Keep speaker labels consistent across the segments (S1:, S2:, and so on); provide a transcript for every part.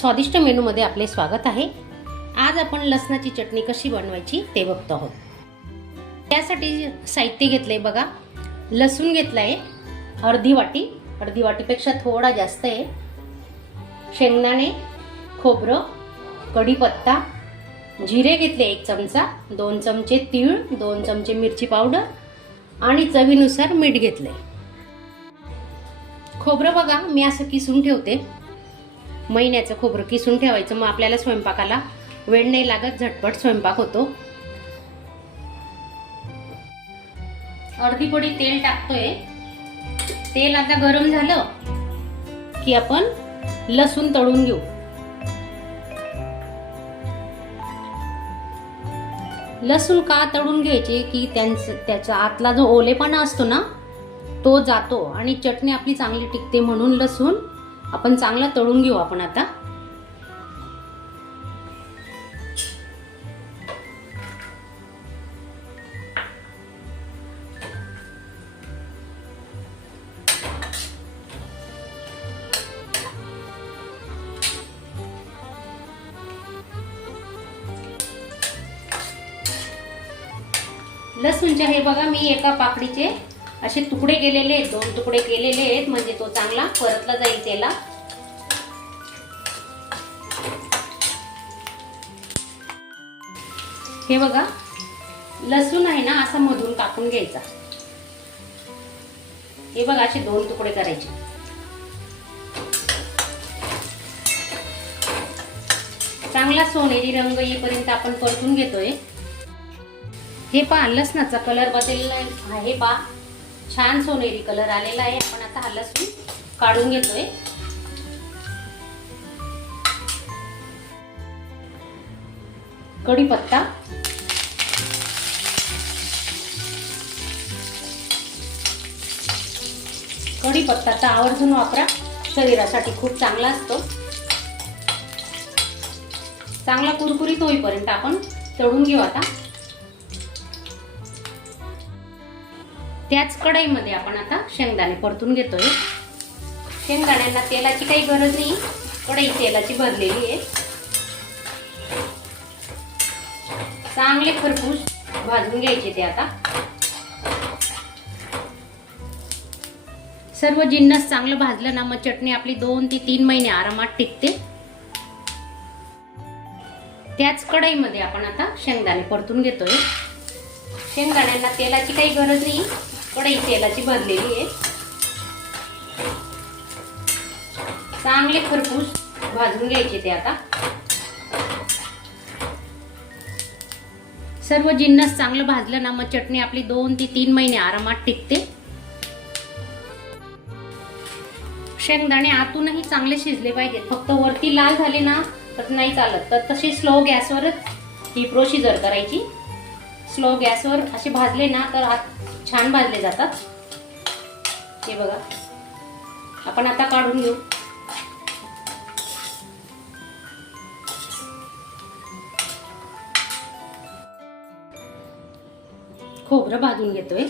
S1: स्वादिष्ट मेनूमध्ये आपले स्वागत आहे. आज आपण लसणाची चटणी कशी बनवायची ते बघतो आहोत. त्यासाठी साहित्य घेतलंय बघा. लसूण घेतलाय अर्धी वाटी. अर्धी वाटीपेक्षा थोडा जास्त आहे. शेंगदाणे खोबरं कढीपत्ता जिरे घेतले एक चमचा दोन चमचे तीळ दोन चमचे मिरची पावडर आणि चवीनुसार मीठ घेतले खोबरं बघा मी असं किसून ठेवते. महिन्याचं खोबरं किसून ठेवायचं. मग आपल्याला स्वयंपाकाला वेळ नाही लागत झटपट स्वयंपाक होतो. अर्धी पडी तेल टाकतोय. तेल आता गरम झालं की आपण लसूण तळून घेऊ. लसूण का तळून घ्यायचे की त्यांचं त्याचा आतला जो ओलेपणा असतो ना तो जातो आणि चटणी आपली चांगली टिकते म्हणून लसूण आपण चांगला तळून घेऊ आपण आता. लसूणचे हे बघा मी एका पाकडीचे असे तुकडे केलेले आहेत दोन तुकडे केलेले आहेत म्हणजे तो चांगला परतला जाईल त्याला. हे बघा लसूण आहे ना असा मधून कापून घ्यायचा. हे बघा असे दोन तुकडे करायचे. चांगला सोनेरी रंग येईपर्यंत आपण परतून घेतोय. हे पहा लसणाचा कलर बदलला आहे पहा. छान सोनेरी कलर आलेला आहे. आपण आता हा लसूण काढून घेतोय. कढीपत्ता. कढीपत्ता तर आवर्जून वापरा. शरीरासाठी खूप चांगला असतो. चांगला कुरकुरीत होईपर्यंत आपण तळून घेऊ आता. त्याच कढईमध्ये आपण आता शेंगदाणे परतून घेतोय. शेंगदाण्यांना तेलाची काही गरज नाही. कढई तेलाची भरलेली आहे. चांगले खरपूस भाजून घ्यायचे ते आता. सर्व जिन्नस चांगलं भाजलं ना मग चटणी आपली दोन ते तीन महिने आरामात टिकते. त्याच कढईमध्ये आपण आता शेंगदाणे परतून घेतोय. शेंगदाण्यांना तेलाची काही गरज नाही. कढई तेलाची भरलेली आहे. चांगले खरपूस भाजून घ्यायचे ते आता. सर्व जिन्नस चांगलं भाजलं ना मग चटणी आपली दोन ते तीन महिने आरामात टिकते. शेंगदाणे आतूनही चांगले शिजले पाहिजेत. फक्त वरती लाल झाले ना तर नाही चालत. तर तशी स्लो गॅसवरच ही प्रोसिजर करायची. स्लो गॅसवर असे भाजले ना तर आत छान भाजले जातात. हे बघा. आपण आता काढून घेऊ. खोबरं भाजून घेतोय.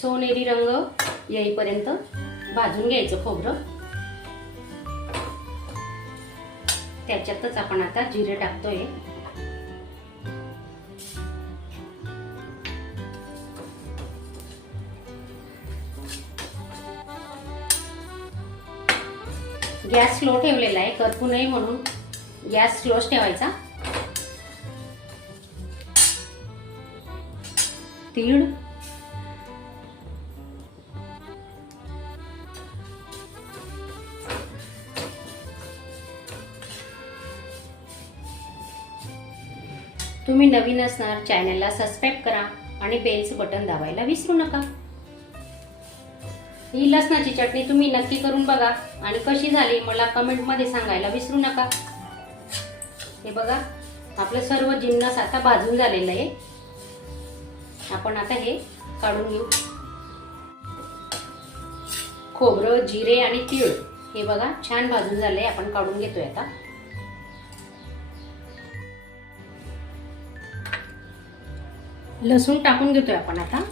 S1: सोनेरी रंग येईपर्यंत भाजून घ्यायचं खोबरं. त्याच्यातच आपण आता जिरे टाकतोय. गॅस स्लो ठेवलेला आहे करपू नये म्हणून गॅस स्लोच ठेवायचा. तीळ तुम्ही नवीन असणार चॅनलला सबस्क्राईब करा आणि बेलचं बटन दाबायला विसरू नका. ही लसणाची चटणी तुम्ही नक्की करून बघा आणि कशी झाली मला कमेंटमध्ये सांगायला विसरू नका. हे बघा आपलं सर्व जिन्नस आता भाजून झालेलं आहे. आपण आता हे काढून घेऊ. खोबरं जिरे आणि तीळ हे बघा छान भाजून झालंय आपण काढून घेतोय आता. लसूण टाकून घेतोय आपण आता.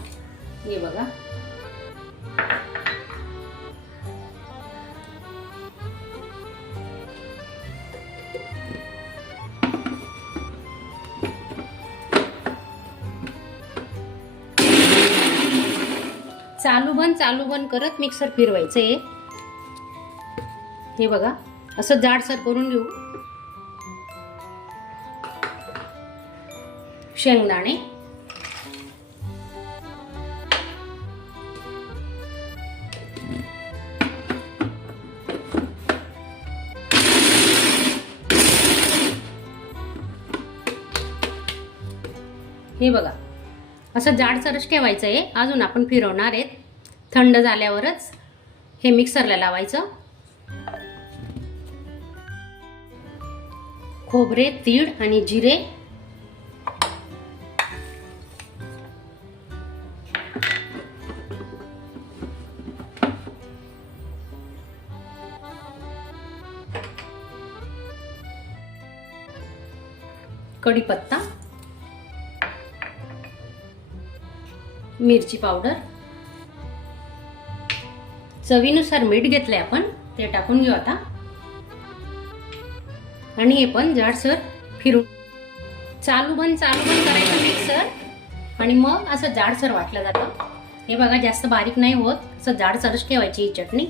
S1: हे बघा. चालू बंद चालू बंद करत मिक्सर फिरवायचं. आहे हे बघा असं जाडसर करून घेऊ. शेंगदाणे. हे बघा. असं जाडसरच ठेवायचं आहे. अजून आपण फिरवणार आहेत. थंड झाल्यावरच हे मिक्सरला लावायचं. खोबरे तीळ आणि जिरे. कढीपत्ता. मिरची पावडर. चवीनुसार मीठ घेतले आपण ते टाकून घेऊ आता. आणि हे पण जाडसर फिरून. चालू बंद चालू बंद करायचं मिक्सर. आणि मग असं जाडसर वाटलं जातं. हे बघा जास्त बारीक नाही होत. असं जाडसरच ठेवायची ही चटणी.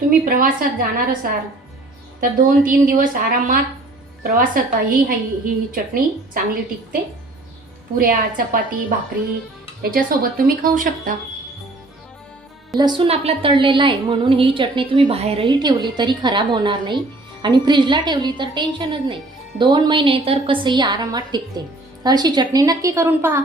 S1: तुम्ही प्रवासात जाणार असाल तर दोन तीन दिवस आरामात प्रवासातही ही ही चटणी चांगली टिकते. पुऱ्या चपाती भाकरी याच्यासोबत तुम्ही खाऊ शकता. लसूण आपला तळलेला आहे म्हणून ही चटणी तुम्ही बाहेरही ठेवली तरी खराब होणार नाही. आणि फ्रीजला ठेवली तर टेन्शनच नाही. दोन महिने तर कसंही आरामात टिकते. तर अशी चटणी नक्की करून पहा.